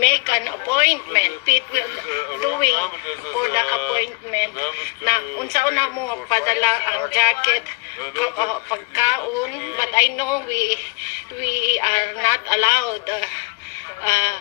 make an appointment. Pete will doing for the appointment na unsa una mo padala ang jacket uh, pagkaon but I know we we are not allowed uh, uh,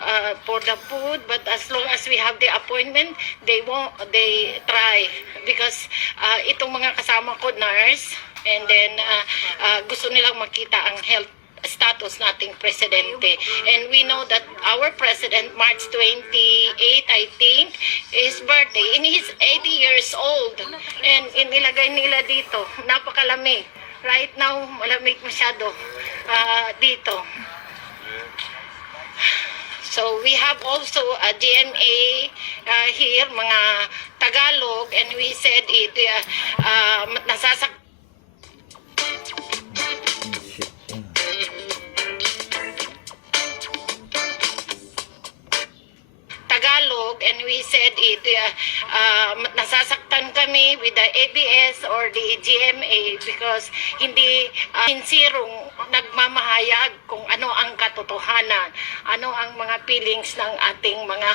uh, for the food but as long as we have the appointment they won't they try because uh, itong mga kasama ko nurse and then uh, uh, gusto nilang makita ang health status nating presidente. And we know that our president, March 28, I think, his birthday, and he's 80 years old. And inilagay nila dito, napakalamig. Right now, malamig masyado ah, dito. So we have also a GMA uh, here, mga Tagalog, and we said it, uh, uh, nasasak with the ABS or the GMA because hindi uh, sincere nagmamahayag kung ano ang katotohanan, ano ang mga feelings ng ating mga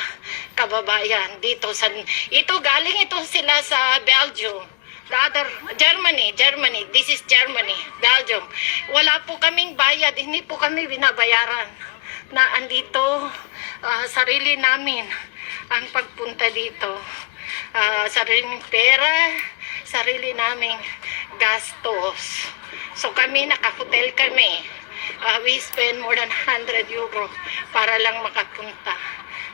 kababayan dito sa ito galing ito sila sa Belgium. The other, Germany, Germany, this is Germany, Belgium. Wala po kaming bayad, hindi po kami binabayaran na andito ah, sarili namin ang pagpunta dito. Ah, sariling pera, sarili naming gastos. So kami, naka-hotel kami. Ah, we spend more than 100 euro para lang makapunta.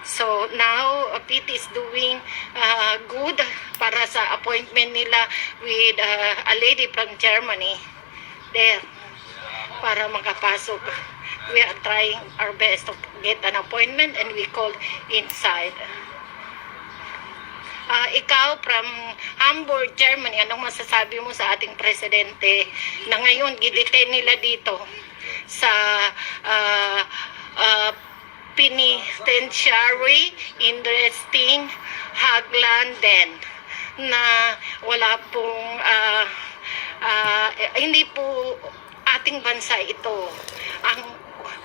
So now, uh, Pete is doing uh, good para sa appointment nila with uh, a lady from Germany there para makapasok. We are trying our best to get an appointment and we called inside. Ah, ikaw from Hamburg, Germany, anong masasabi mo sa ating presidente na ngayon gidetain nila dito sa ah, ah, penitentiary interesting Haglanden na wala pong ah, eh, hindi po ating bansa ito ang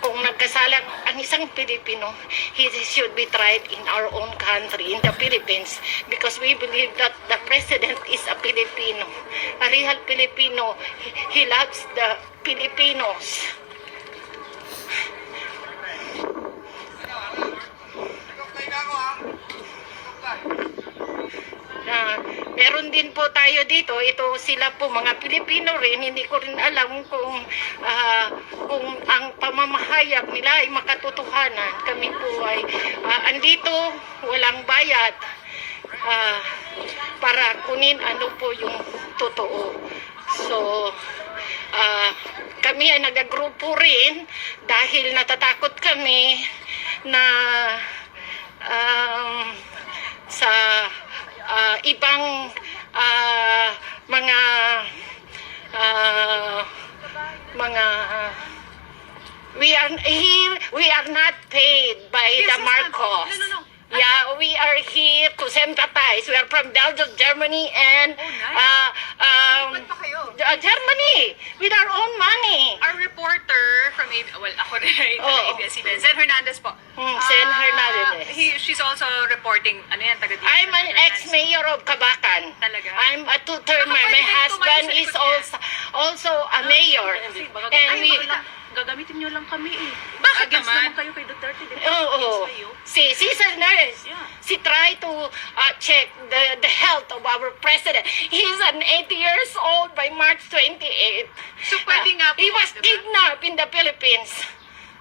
kung nagkasala ang isang Pilipino, he should be tried in our own country, in the Philippines, because we believe that the president is a Filipino, a real Filipino. He, he loves the Filipinos. na meron din po tayo dito. Ito sila po mga Pilipino rin. Hindi ko rin alam kung ah, kung ang pamamahayag nila ay makatotohanan. Kami po ay ah, andito walang bayad ah, para kunin ano po yung totoo. So ah, kami ay nagagrupo rin dahil natatakot kami na um, sa ah, ibang ah, mga ah, mga ah, we are here we are not paid by Yes, the. Marcos. No, no, no. Yeah, we are here to sympathize. We are from Belgium, Germany, and Oh, nice. uh, um, Ba't pa kayo? uh, Germany with our own money. Our reporter from AB, well, ako rin ay Oo. ABS-CBN, Zen Hernandez po. Hmm, Zen Ah, Hernandez. He, she's also reporting, ano yan, taga dito. I'm an ex-mayor of Cabacan. Talaga? I'm a two-termer. Baka My husband sa is likod niya. also also a mayor. baka- And we, Gagamitin nyo lang kami eh. Bakit Against naman? naman kayo kay Duterte. Di ba? Oo. Against kayo. Si, a nurse. Yeah. She tried to uh, check the, the health of our president. He's an 80 years old by March 28. So, pwede nga po, He was diba? kidnapped in the Philippines.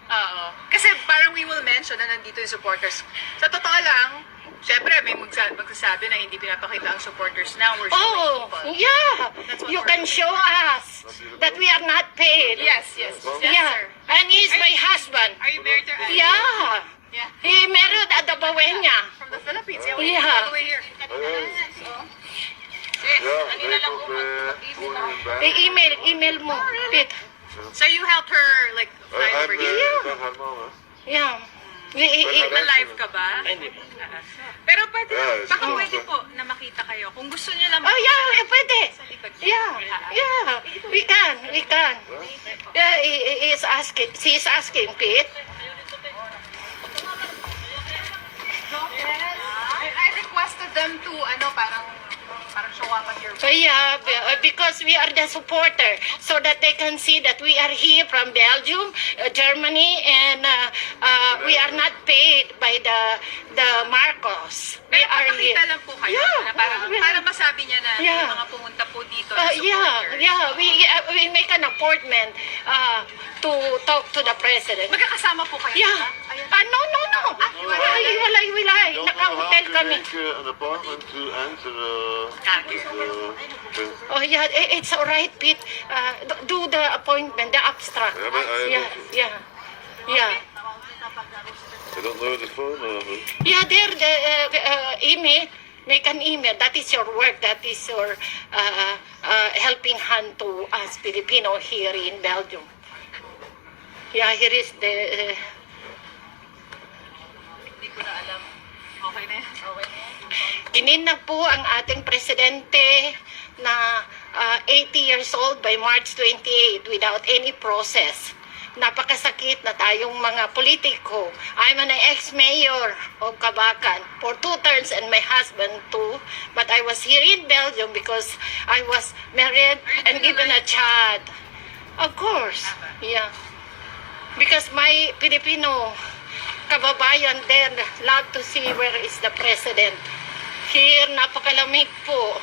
Oo. Kasi parang we will mention na nandito yung supporters. Sa totoo lang, syempre may magsa- magsasabi na hindi pinapakita ang supporters now. We're showing Oh, people. yeah. That's what You we're can doing. show us that we are not paid. Yes, yes. Yes, yeah. sir. And he's my husband. Are you married to Andy? Yeah. Yeah. He married at the Bawenya. From the Philippines. Yeah. Yeah. All the way here. Yeah, they both uh, going back. I-email, email mo. Pete. So you helped her like I, fly I'm over here? Yeah. I- i- i- na-live ka ba? Hindi Pero pwede, Yeah, baka pwede po na makita kayo. Kung gusto niyo lang Oh, yeah, eh, pwede. Yeah, yeah. We can, we can. Yeah, he, he is asking, she is asking, Pete. I requested them to, ano, parang So yeah, uh, because we are the supporter, so that they can see that we are here from Belgium, uh, Germany, and uh, uh, we are not paid by the the Marcos. We Pero are here. lang po kayo Yeah. na para, Yeah. para masabi niya na Yeah. mga pumunta po dito Uh, yeah, yeah, we uh, we make an appointment uh, to talk to the president. Magkakasama po kayo. Yeah. ha? Ah, no, no, no. Ay, walay, walay. Don't know how Naka-hotel kami. make uh, an appointment to answer uh, Ah, uh, Oh yeah, i- it's all right, Pete. Uh, d- do the appointment, the abstract. Yeah, but I- yeah, yeah, yeah. I don't know the phone number. Yeah, there, the uh, uh, email. Make an email. That is your work. That is your uh, uh, helping hand to us Filipino here in Belgium. Yeah, here is the. Uh, ko na alam. Okay na yan. Okay. Kininag po ang ating presidente na ah, 80 years old by March 28 without any process. Napakasakit na tayong mga politiko. I'm an ex-mayor of Kabakan for two terms and my husband too. But I was here in Belgium because I was married and given a child. Of course, yeah. Because my Filipino kababayan there love to see where is the president. Here, napakalamig po.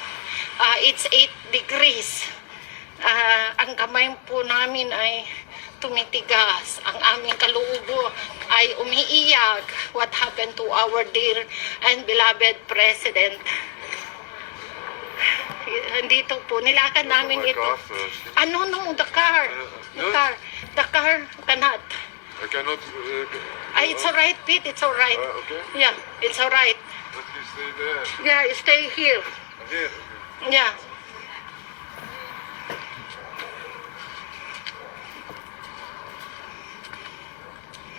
Ah, it's 8 degrees. Ah, ang kamay po namin ay tumitigas. Ang aming kaluubo ay umiiyak. What happened to our dear and beloved president? Andito po, nilakan namin ito. Ano, no, the car. The no? car. The car cannot. I cannot. Uh, Ah, it's alright, Pete. It's alright. Uh, okay. Yeah, it's alright. Let you stay there. Yeah, you stay here. Here. Yeah.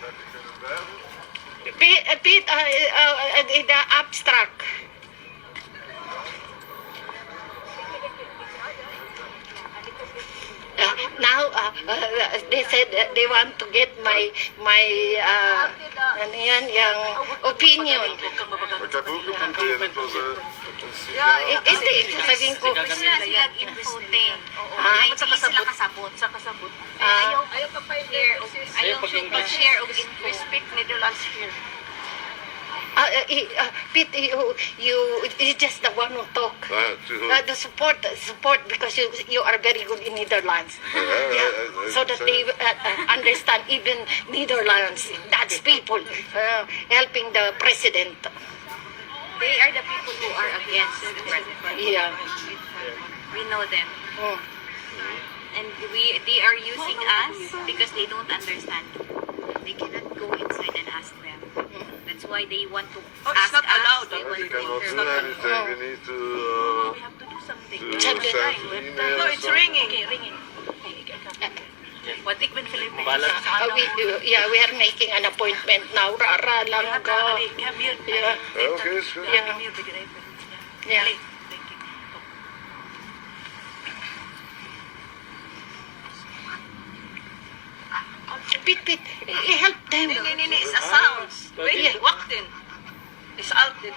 Let me come there. Pete, uh, Pete uh, uh, uh, the abstract. Uh, uh, they said that they want to get my my uh, ano yan, yung opinion. Uh, Eh, signaal. Hindi, sasabihin ko. Sila sila infote. Ah, Ay, sila kasabot. Sa kasabot. Ah, Ayaw, ayaw pa pa share og ayaw pa-share. We speak Netherlands here. Uh, uh, uh, Pete, you, you, you just the one who talk. Uh, to, Uh, the support, support because you you are very good in Netherlands. yeah, Yeah, I- I- I so that they uh, uh, understand even Netherlands, Dutch people uh, helping the president. They are the people who are against the president. Yeah. We know them. Mm. And we they are using us because they don't understand. They cannot go inside and ask them. That's why they want to Oh, it's ask not us. allowed. They we want to cannot do interview. anything. We need to, uh, have to do something. to Check send the email. No, it's something. ringing. Okay, ringing. What ik ben Philippines. Uh, we, yeah, we are making an appointment now. Rara lang ka. Yeah. Okay, it's good. Yeah. Yeah. Pit, pit, i- help them. Nee, nee, nee, nee. It's a sound. Wait, Yeah. wacht in. It's out in.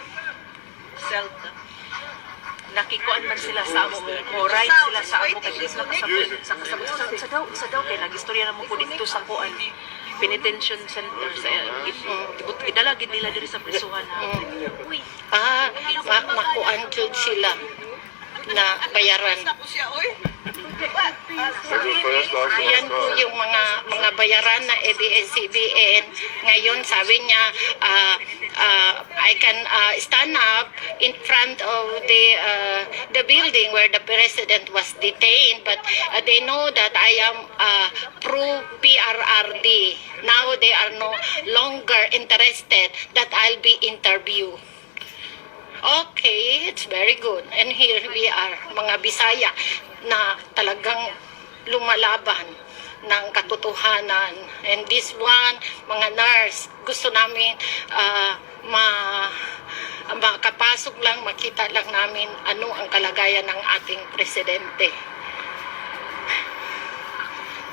Zelda. nakikuan man sila sa amo mo ride sila sa amo kay dis nakasabot sa kasabot sa, sa daw sa daw kay nagistorya na mo ko dito sa kuan penitentiary center sa ibut idala gid nila diri sa prisuhan ha Uy, Ah, ma makuan jud sila na bayaran. Ayan po yung mga mga bayaran na ABS-CBN. Ngayon sabi niya, ah, ah, I can ah, stand up in front of the ah, the building where the president was detained, but ah, they know that I am ah, pro PRRD. Now they are no longer interested that I'll be interviewed. Okay, it's very good. And here we are, mga Bisaya na talagang lumalaban ng katotohanan. And this one, mga nurse, gusto namin ah, ma makapasok lang, makita lang namin ano ang kalagayan ng ating presidente.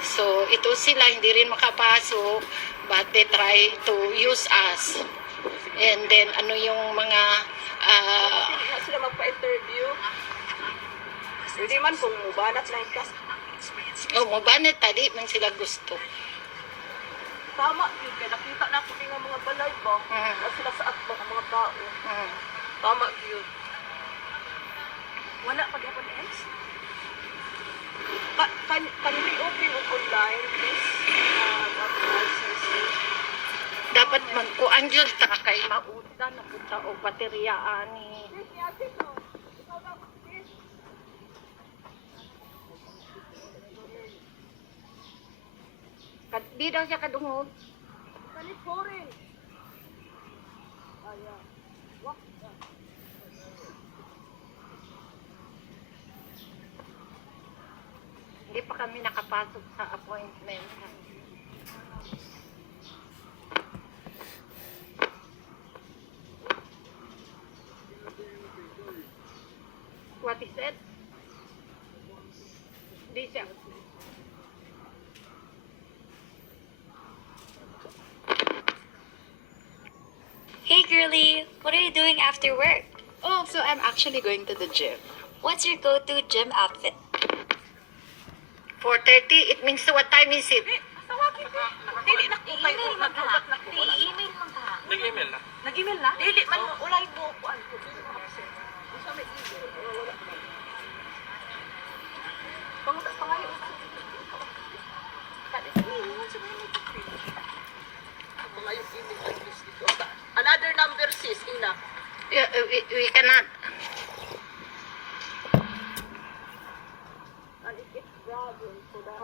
So, ito sila, hindi rin makapasok, but they try to use us. And then, ano yung mga. Pwede man kung mubanat na ikas. O, mabanat tadi man sila gusto. Tama yun. Kaya nakita na ako nga mga balay ba? Mm. Na sila sa atbang ang mga tao. Mm. Tama yun. Wala pa gyapon ends. Ka kan kanili open og online please. Uh, Dapat magkuan jud ta kay mauda na punta og baterya ani. Kad di daw siya kadungog. Hindi pa kami nakapasok sa appointment. What is it? Di siya. Doing after work? Oh, so I'm actually going to the gym. What's your go-to gym outfit? 4.30, it means what time is it? Dili na ko kay I-email man ka. I-email man ka. Nag-email na. Nag-email na? Dili man oh. ulay mo kuan ko. Another number sis, ina. Yeah, we, we cannot.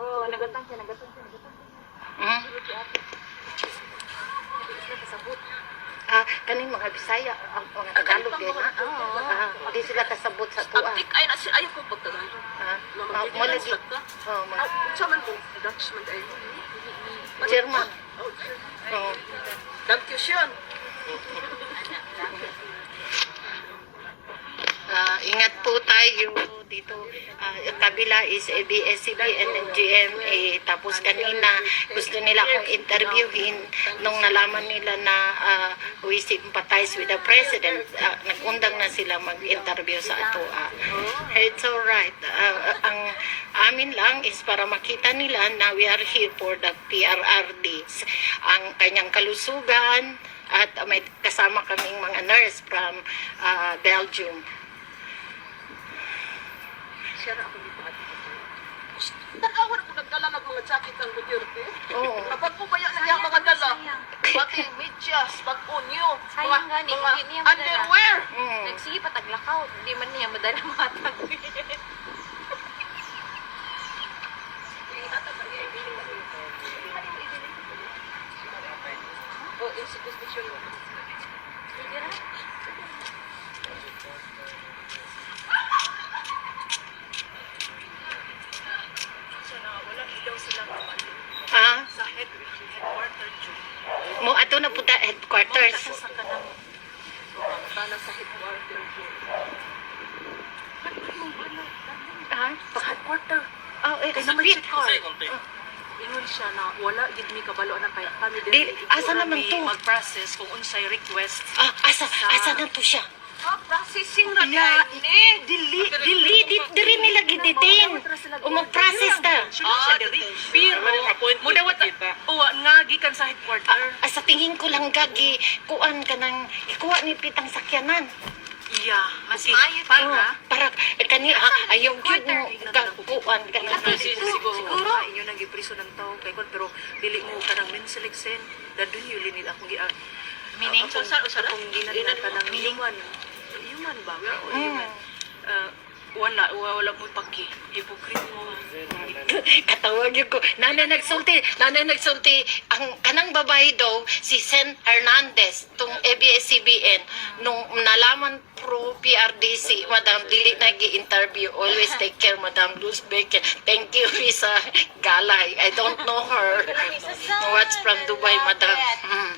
Oh, nagatang siya, nagatang siya, nagatang siya. Hmm? Ah, kaning mga Bisaya, ang mga Tagalog din, ha? Ah, di sila kasabot sa tuwa. Aptik ay na siya ayaw ko pagtagalog. Ha? Ah, mo lagi. Oh, Ah, mga unsa man ko Dutch man ay. German. Oh, Oh. Thank you, Sean. Ah, ingat po tayo dito. Yung kabila is ABS-CBN and GMA. Tapos kanina gusto nila akong interviewin nung nalaman nila na uh, we sympathize with the president. Ah, nag-undang na sila mag-interview sa ato. ah. It's alright. Ah, ang amin lang is para makita nila na we are here for the PRRDs. Ang kanyang kalusugan at may kasama kaming mga nurse from ah, Belgium. Siya na ako dito at Nakawan ako nagdala ng mga jacket ng Duterte. Oo. Kapag po kaya na yung mga dala, pati medyas, pag-unyo, mga, Sayang gani, mga hindi niya madala. underwear. Mm. Nagsige pa taglakaw. Hindi man niya madala matag. O, institution mo. Ah, Sa head, headquarter June. mo ato na punta headquarters. Sa kanang Tana sa headquarter. Ah, sa headquarter. oh, eh, Kay naman speed. Ingon siya na wala gid mi kabalo na kay kami Di, asa naman to? mag-process kung unsay request. Ah, asa, asa na to siya? Processing na Yeah. ni. Dili, Di, di, diri nila gidetain. O mag-process ta. Ah, dili. Pero, mo dawat uwa nga gikan sa headquarter. Ah, sa tingin ko lang gagi, kuan ka ng, ikuha ni pitang sakyanan. Iya, masi Oh, para para, eh, kani, ha, ayaw yun mo, ka- kuan ka ng, siguro siguro. inyo nang gipriso ng tao kay kon pero dili mo kanang menseleksen dadun yun linid akong gi Meaning? kung sa sa kung ginadala ka ng human human ba? Human Ah, wala wala mo paki hypocrite mo katawag yun ko, nanay nagsulti, nanay nagsulti, ang kanang babae daw, si Sen Hernandez, tung ABS-CBN, nung nalaman pro PRDC, Madam Dili nag-interview, always take care, Madam Luz Baker. Thank you, Risa Galay. I don't know her. What's from Dubai, Madam? Mm.